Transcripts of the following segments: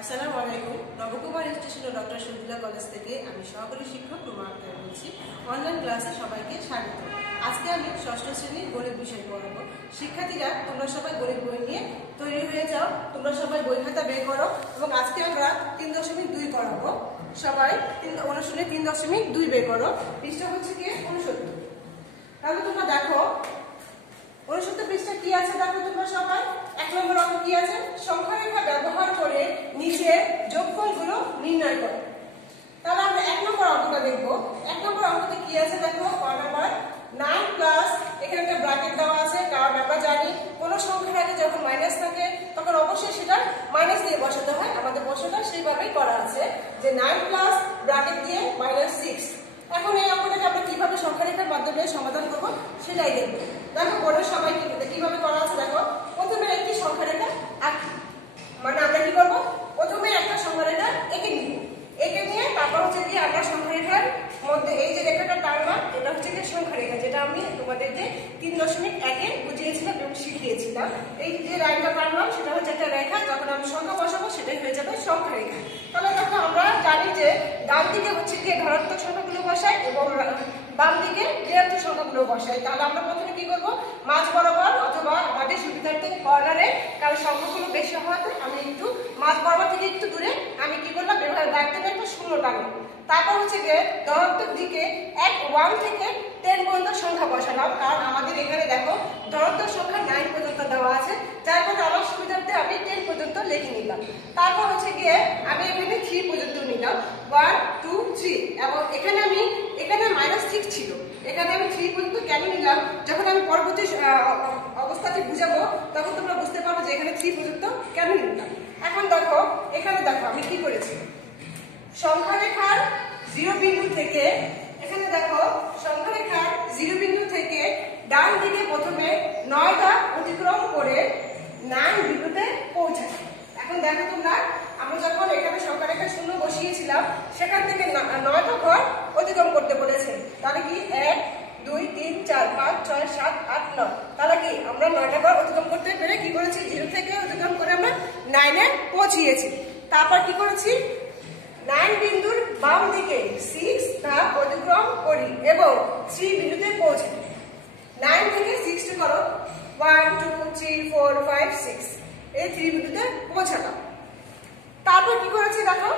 আসসালামু আলাইকুম। নবকুমার স্টেশন ও doctor Shahidullah college থেকে আমি সহকারী শিক্ষক রুমা আক্তার বলছি। অনলাইন ক্লাসে সবাইকে স্বাগত। আজকে আমি ষষ্ঠ শ্রেণীর গণিত বিষয় পড়াবো। শিক্ষার্থীরা, তোমরা সবাই গণিত বই নিয়ে তৈরি হয়ে যাও। তোমরা সবাই বই খাতা বের করো এবং আজকে আমরা 3.2 করাবো। সবাই অনুশীলনী 3.2 বের করো। পৃষ্ঠা হচ্ছে কি 69। তাহলে তোমরা দেখো 69 পৃষ্ঠা কি আছে দেখো তোমরা সবাই। 1 নম্বর অঙ্ক কি আছে? সংখ্যা রেখা ব্যবহার করে নিচে যোগফলগুলো নির্ণয় করো। তাহলে আমরা 1 নম্বর অঙ্কটা দেখব। 1 নম্বর অঙ্কতে কি আছে দেখো। ক নাম্বার 9 প্লাস, এখানে একটা ব্র্যাকেট দেওয়া আছে, কারণ আমরা জানি কোন সংখ্যার আগে যখন মাইনাস থাকে তখন অবশ্যই সেটা মাইনাস দিয়ে বসাতে হয়। আমাদের প্রশ্নটা সেইভাবেই করা আছে যে 9 প্লাস ব্র্যাকেট দিয়ে -6। এখন এই অঙ্কটাকে আমরা কিভাবে সংখ্যা রেখার মাধ্যমে সমাধান করব সেটাই দেখব। দেখো বোর্ডে সবাই কিভাবে করা আছে দেখো। প্রথমে একটি সংখ্যা রেখা আঁকি, মানে আমরা কি করব, প্রথমে একটা সংখ্যা রেখা এঁকে নিব। এঁকে নিয়ে তারপর হচ্ছে কি আমরা সংখ্যা রেখার মধ্যে এই যে রেখাটা টানলাম, এটা হচ্ছে কি সংখ্যা রেখা, যেটা আমি তোমাদের যে 3.1-এ বুঝিয়েছিলাম এবং শিখিয়েছিলাম। এই যে লাইনটা টানলাম সেটা হচ্ছে একটা রেখা, যখন আমি সংখ্যা বসাবো সেটাই হয়ে যাবে সংখ্যা রেখা। তাহলে দেখো আমরা জানি যে ডান দিকে হচ্ছে কি ধনাত্মক সংখ্যাগুলো বসাই এবং বাম দিকে ঋণাত্মক সংখ্যাগুলো বসাই। তাহলে আমরা প্রথমে কি করব, মাঝ বরাবর অথবা আমাদের সুবিধার্থে কর্নারে, কারণ সংখ্যাগুলো বেশি হওয়াতে আমি একটু মাঝ বরাবর থেকে একটু দূরে আমি কি করলাম, এভাবে দাগ থেকে একটা শূন্য টানলাম। তারপর হচ্ছে গিয়ে ধনাত্মক দিকে 1 থেকে 10 পর্যন্ত সংখ্যা বসালাম, কারণ আমাদের এখানে দেখো ধনাত্মক সংখ্যা 9 পর্যন্ত দেওয়া আছে, যার ফলে আমার সুবিধার্থে আমি 10 পর্যন্ত লিখে নিলাম। তারপর হচ্ছে গিয়ে আমি এখানে 3 পর্যন্ত নিলাম, 1 2 3, এবং এখানে -6 ছিল, এখানে আমি 3 পর্যন্ত কেন নিলাম, যখন আমি পরবর্তী অবস্থাতে বুঝাবো তখন তোমরা বুঝতে পারবে যে এখানে 3 পর্যন্ত কেন নিলাম। এখন দেখো এখানে দেখো আমি কি করেছি, সংখ্যা রেখার 0 বিন্দু থেকে, এখানে দেখো সংখ্যা রেখার 0 বিন্দু থেকে ডান দিকে প্রথমে 9টা অতিক্রম করে 9 বিন্দুতে পৌঁছায়। এখন দেখো তোমরা, আমরা যখন এখানে সংখ্যা রেখা 0 বসিয়েছিলাম সেখান থেকে 9টা ঘর অতিক্রম করতে বলেছে। তাহলে কি 1 2 3 4 5 6 7 8 9, তাহলে কি আমরা 9টা ঘর অতিক্রম করতে পেরে কি করেছি, 0 থেকে অতিক্রম করে আমরা 9-এ পৌঁছিয়েছি। তারপর কি করেছি, 9 বিন্দুর বাম দিকে 6 ধাপ অতিক্রম করি এবং 3 বিন্দুতে পৌঁছাই। 9 থেকে 6 করো, 1 2 3 4 5 6, এই 3 বিন্দুতে পৌঁছালাম। তারপর কি করেছি দেখো,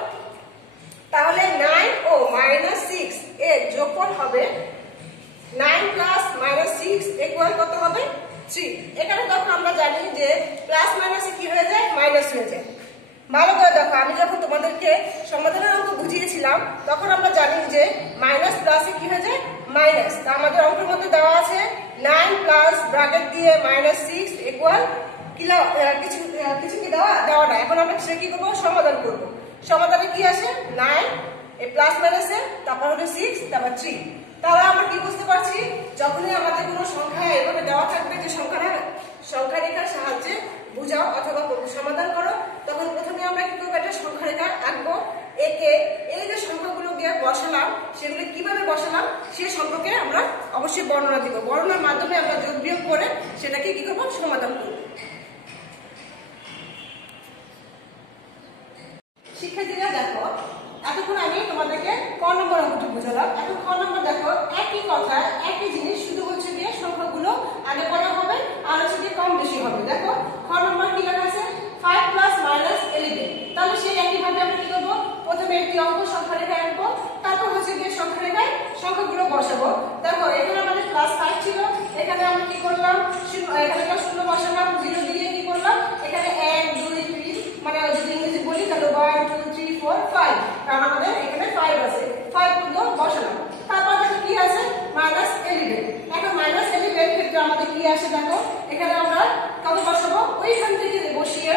তাহলে 9 ও -6 এর যোগফল হবে 9 প্লাস -6 ইকুয়াল কত হবে, 3। এখানে তখন আমরা জানি যে প্লাস মাইনাসে কি হয়ে যায়, মাইনাস হয়ে যায়। ভালো করে দেখো, আমি যখন তোমাদেরকে সমাধানের অঙ্ক বুঝিয়েছিলাম তখন আমরা জানি যে মাইনাস প্লাসে কি হয়ে যায়, মাইনাস। তা আমাদের অঙ্কের মধ্যে দেওয়া আছে 9 প্লাস ব্র্যাকেট দিয়ে -6 ইকুয়াল কিছু কি দেওয়া না। এখন আমরা সে কি করবো, সমাধান করবো। সমাধানে কি আসে, 9 এই প্লাস মাইনাসে, তারপর হলো 6, তারপর 3। তাহলে আমরা কি বুঝতে পারছি, যখনই আমাদের কোনো সংখ্যা এভাবে দেওয়া থাকবে যে সংখ্যা রেখার সাহায্যে বুঝাও অথবা সমাধান করো, তখন প্রথমে আমরা কি করবো, একটা সংখ্যা রেখা আঁকবো। একে এই যে সংখ্যাগুলো গিয়ে বসালাম, সেগুলো কিভাবে বসালাম সে সম্পর্কে আমরা অবশ্যই বর্ণনা দিব। বর্ণনার মাধ্যমে আমরা যোগ বিয়োগ করে সেটাকে কি করবো, সমাধান করবো। শিক্ষার্থীরা দেখো, এতক্ষণ আমি তোমাদেরকে ক নম্বর অঙ্কটি বুঝালাম। এখন খ নম্বর দেখো, একই কথা একই জিনিস, শুধু হচ্ছে গিয়ে সংখ্যাগুলো আগে পড়া হবে আর হচ্ছে গিয়ে কম বেশি হবে। দেখো খ নম্বর কি লেখা আছে, 5 প্লাস -11। তাহলে সেই একইভাবে আমরা কি করবো, প্রথমে একটি অঙ্ক সংখ্যা রেখা আঁকবো, তারপর হচ্ছে গিয়ে সংখ্যা রেখায় সংখ্যাগুলো বসাবো। দেখো এখানে আমাদের +5 ছিল, এখানে আমরা কি করলাম, এখানে 0 বসালাম, 0 দিয়ে কি করলাম, এখানে 1 2 3, মানে যদি ইংরেজি বলি তাহলে 1 2 3 4 5, কারণ আমাদের এখানে 5 আছে, 5 গুলো বসালাম। তারপর দেখো কি আছে, -11। এখন -11 ক্ষেত্রে আমাদের কি আসে দেখো, এখানে আমরা কত বসাবো, ওইখান থেকে বসিয়ে,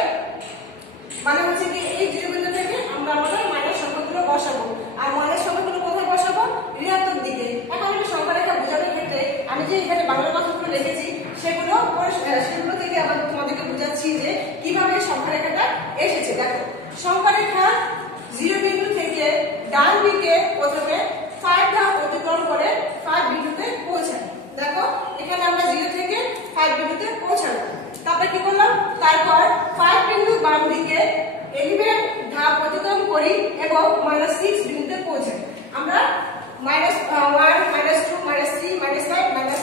মানে হচ্ছে কি এই 0 বিন্দু থেকে আমরা আমাদের মাইনাস সংখ্যাগুলো বসাবো। আর মাইনাস সংখ্যাগুলো কোথায় বসাবো, ঋণাত্মক দিকে। এখন আমি সংখ্যা রেখা বোঝানোর ক্ষেত্রে আমি যে এখানে বাংলা কথাগুলো লিখেছি সেগুলো থেকে আবার তোমাদেরকে বোঝাচ্ছি যে কিভাবে সংখ্যা রেখাটা এসেছে। দেখো সংখ্যা রেখা 0 বিন্দু থেকে ডান দিকে প্রথমে 5 ধাপ অতিক্রম করে 5 বিন্দুতে পৌঁছায়। দেখো এখানে আমরা 0 থেকে 5 বিন্দুতে পৌঁছালাম। তারপর কি করলাম, তারপর 5 বিন্দু বাম দিকে 11 ধাপ এবং -6 বিন্দুতে পৌঁছাই। আমরা -1 -2 -3 -5 -5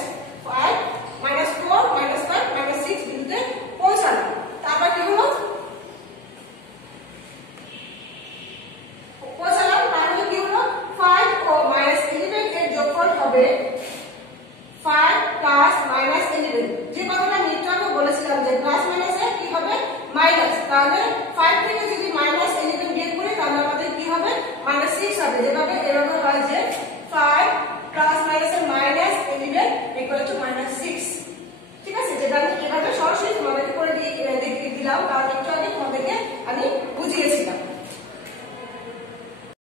-4 -5 -6 বিন্দুতে পৌঁছালাম। তারপর কি হলো পৌঁছালাম, তাহলে কি হলো 5 ও -11 এর যোগফল হবে 5 প্লাস -11। যে কথাটা আমি একটু আগে বলেছিলাম যে প্লাস মাইনাসে কি হবে মাইনাস, তাহলে 5 থেকে যদি -11 বিয়োগ করি তাহলে আমাদের কি হবে -6 হবে। যেভাবে এভাবে হয় যে 5 প্লাস মাইনাসের -11 ইকুয়াল টু -6। ঠিক আছে, যেটা আমি এভাবে সরাসরি তোমাদেরকে করে দেখিয়ে দিলাম, কারণ একটু আগে তোমাদেরকে আমি বুঝিয়েছিলাম।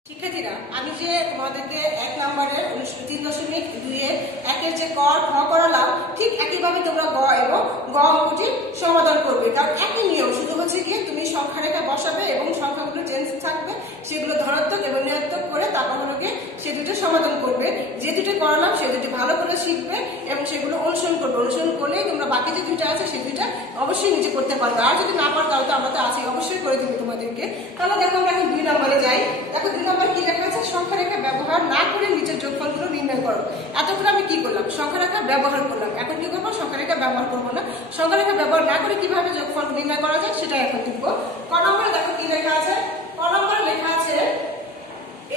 শিক্ষার্থীরা, আমি যে তোমাদেরকে 1 নম্বরের 3.2 এর 1 এর যে ক খ করালাম, ঠিক একইভাবে তোমরা গ এবং গ অঙ্কটি সমাধান করবে। কারণ একই নিয়ম, শুধু হচ্ছে গিয়ে তুমি সংখ্যা রেখা বসাবে এবং সংখ্যাগুলো চেঞ্জ থাকবে, সেগুলো ধনাত্মক এবং ঋণাত্মক করে তারপর হলো গিয়ে সে দুটো সমাধান করবে। যে দুটো করালাম সে দুটি ভালো করে শিখবে এবং সেগুলো অনুসরণ করবে। অনুসরণ করলেই তোমরা বাকি যে দুইটা আছে সেই দুইটা অবশ্যই নিজে করতে পারবে। আর যদি না পারো তাহলে তো আমরা তো আছি, অবশ্যই করে দিব তোমাদেরকে। তাহলে দেখো আমরা এখন 2 নম্বরে যাই। দেখো 2 নম্বর কি লেখা আছে, সংখ্যা রেখা ব্যবহার না করে নিচের যোগফলগুলো নির্ণয় করো। এতক্ষণ আমি কি করলাম, সংখ্যা রেখা ব্যবহার করলাম। এখন কি করবো, সংখ্যা রেখা ব্যবহার করবো না। সংখ্যা রেখা ব্যবহার না করে কিভাবে যোগফল নির্ণয় করা যায় সেটা এখন দেখবো। ক নম্বরে দেখো কি লেখা আছে, ক নম্বরে লেখা আছে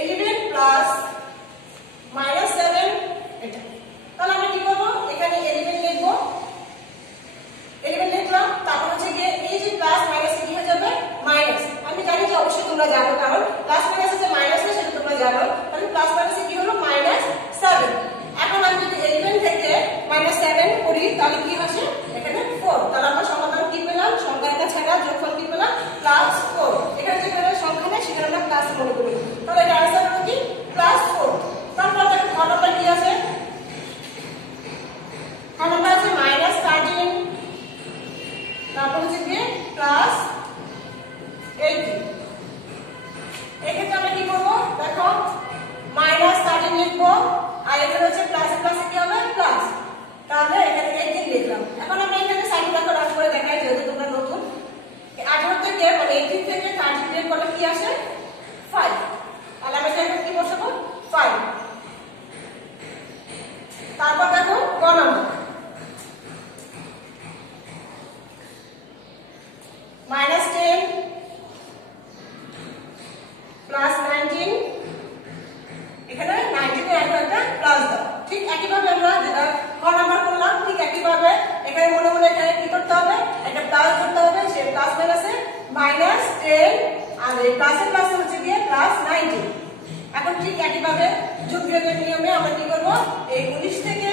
11 প্লাস -7 এটা। তাহলে আমরা কি করবো, এখানে 11 লিখবো, 11 লিখলাম, তারপর হচ্ছে গিয়ে এই যে প্লাস মাইনাসে কি হয়ে যাবে মাইনাস। আমি জানি যে অবশ্যই তোমরা জানো, কারণ প্লাস মাইনাসে যে মাইনাস হয় সেটা তোমরা জানো। তাহলে প্লাস মাইনাসে কি হলো -7। এখন আমি যদি 11 থেকে -7 করি তাহলে কি হচ্ছে এখানে 4। তাহলে আমরা সমাধান কি পেলাম, সংখ্যা রেখা ছাড়া যোগফল কি পেলাম +4। এখানে যেখানে সংখ্যা নেই সেখানে আমরা প্লাস মনে করি, তাহলে এটা आंसर হলো কি +4। তারপর দেখো ক নম্বর কি আছে, ক নম্বর আছে -13, তারপর হচ্ছে কি +18। এক্ষেত্রে আমরা কি করবো, দেখো -13 লিখবো, আর এখানে হচ্ছে প্লাস প্লাসে কি হবে প্লাস, তাহলে এখানে 18 লিখলাম। এখন আমরা এখানে সাইন রাখা রাখ করে দেখাই, যেহেতু তোমরা নতুন। 18 থেকে মানে 18 থেকে 30 বিয়োগ করলে কি আসে 5। তাহলে আমরা এখানে কি বসাবো 5। তারপর দেখো ক নম্বর -10 প্লাস 19, এখানে 19 এর আগে একটা প্লাস দাও। ঠিক একইভাবে আমরা যেটা ক নাম্বার করলাম, ঠিক একইভাবে এখানে মনে মনে এখানে কি করতে হবে, একটা প্লাস করতে হবে। সে প্লাস মাইনাসে -10 আর এই প্লাসের প্লাস হচ্ছে গিয়ে +19। এখন ঠিক একইভাবে যোগ বিয়োগের নিয়মে আমরা কি করব, এই 19 থেকে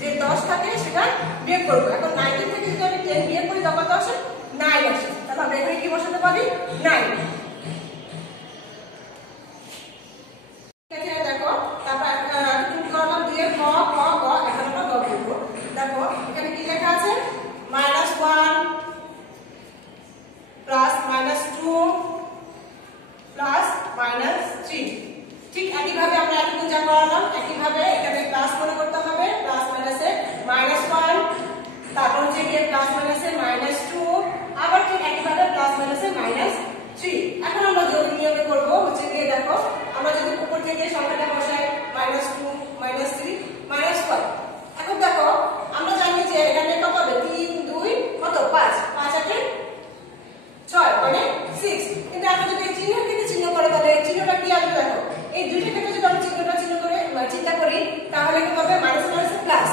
যে 10 থাকে সেটা বিয়োগ করব। এখন 19 থেকে যদি আমি 10 বিয়োগ করি তখন কত আসে 9 আসে। তাহলে আমরা এখানে কি বসাতে পারি 9। দেখো তারপর করলাম 2 এর ক খ গ, এখন আমরা গ করব। দেখো এখানে কি লেখা আছে, -1 প্লাস -2 প্লাস -3। ঠিক একইভাবে আমরা এতক্ষণ যা করালাম একইভাবে এখানে প্লাস মনে করতে হবে, প্লাস মাইনাসে -1, তারপর হচ্ছে গিয়ে প্লাস মাইনাসে -2, আবার ঠিক একইভাবে প্লাস মাইনাসে -3। এখন আমরা যোগ নিয়মে করব, হচ্ছে গিয়ে দেখো আমরা যদি উপর থেকে সংখ্যাটা বসাই -2 -3 -5। এখন দেখো আমরা জানি যে এখানে কত হবে, 3 2 কত 5, 5 8 6 মানে 6। কিন্তু এখন যদি এই চিহ্ন থেকে চিহ্ন করে তাহলে এই চিহ্নটা কি আসবে, দেখো এই দুইটা থেকে যদি আমরা চিহ্নটা চিহ্ন করে চিন্তা করি তাহলে কি হবে মাইনাস মাইনাসে প্লাস,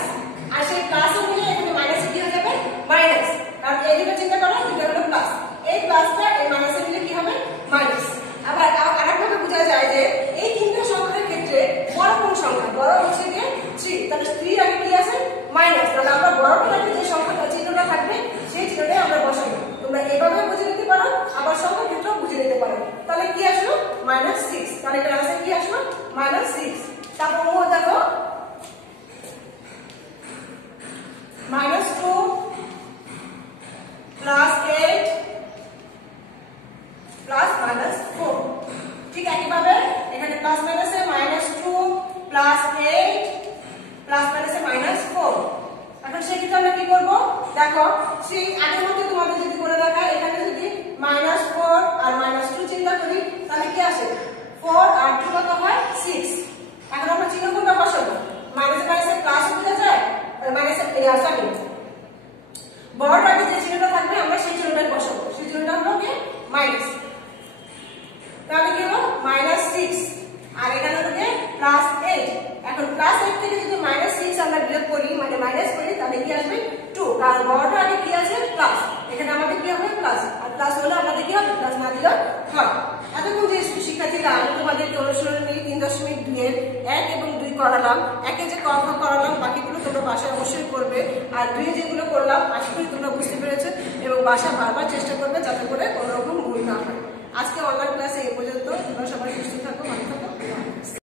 আর সেই প্লাসের মিলে এখানে মাইনাসে কি হয়ে যাবে মাইনাস। কারণ এই দুটো চিন্তা করো, দুটো হলো প্লাস, এই প্লাসটা এই মাইনাসের মিলে কি হবে মাইনাস। আবার আরেকভাবে বোঝা যায় যে এই তিনটা সংখ্যার ক্ষেত্রে বড় কোন সংখ্যা, বড় হচ্ছে গিয়ে 3, তাহলে 3 আগে কি আছে মাইনাস, তাহলে আমরা বড় কোণাতে যে সংখ্যাটা চিহ্নটা থাকবে সেই চিহ্নটাই আমরা বসাবো। তোমরা এভাবে বুঝে নিতে পারো, আবার সংখ্যার ক্ষেত্রেও বুঝে নিতে পারো। তাহলে কি আসলো -6, তাহলে এর आंसर কি আসলো -6। তারপর ও দেখো -2 প্লাস 8 প্লাস -4। ঠিক একইভাবে এখানে প্লাস মাইনাসে -2 প্লাস 8 প্লাস মাইনাসে -4। এখন সেক্ষেত্রে আমরা কি করবো, দেখো সেই আগের মতো তোমাদের যদি করে দেখায়, এখানে যদি -4 আর -2 চিন্তা করি তাহলে কি আসে 4 আর 2 কত হয় 6। এখন আমরা চিহ্ন কোনটা বসাবো? মাইনাস মাইনাসে প্লাস হয়ে যায়, মাইনাসে সরি বড় আগে যে চিহ্নটা থাকবে আমরা সেই চিহ্নটাই বসাবো। সেই চিহ্নটা হলো কি মাইনাস। তাহলে কি হলো -6 আর এখানে হলো কি +8। এখন +8 থেকে যদি -6 আমরা বিয়োগ করি মানে মাইনাস করি তাহলে কি আসবে 2, কারণ বড়টা আগে কি আছে প্লাস, এখানে আমাদের কি হবে প্লাস, আর প্লাস হলে আমাদের কি হবে প্লাস না দিলে হয়। এতক্ষণ যে শিক্ষার্থীরা আমি তোমাদেরকে অনুসরণী 3.2 এর 1 এবং 2 করালাম, একে যে করালাম বাকিগুলো তোমরা বাসায় অবশ্যই করবে, আর 2 যেগুলো করলাম আশা করি তোমরা বুঝতে পেরেছো এবং বাসায় বারবার চেষ্টা করবে যাতে করে কোনো রকম ভুল না হয়। আজকে অনলাইন ক্লাসে এই পর্যন্ত। তোমরা সবাই সুস্থ থাকো, ভালো থাকো।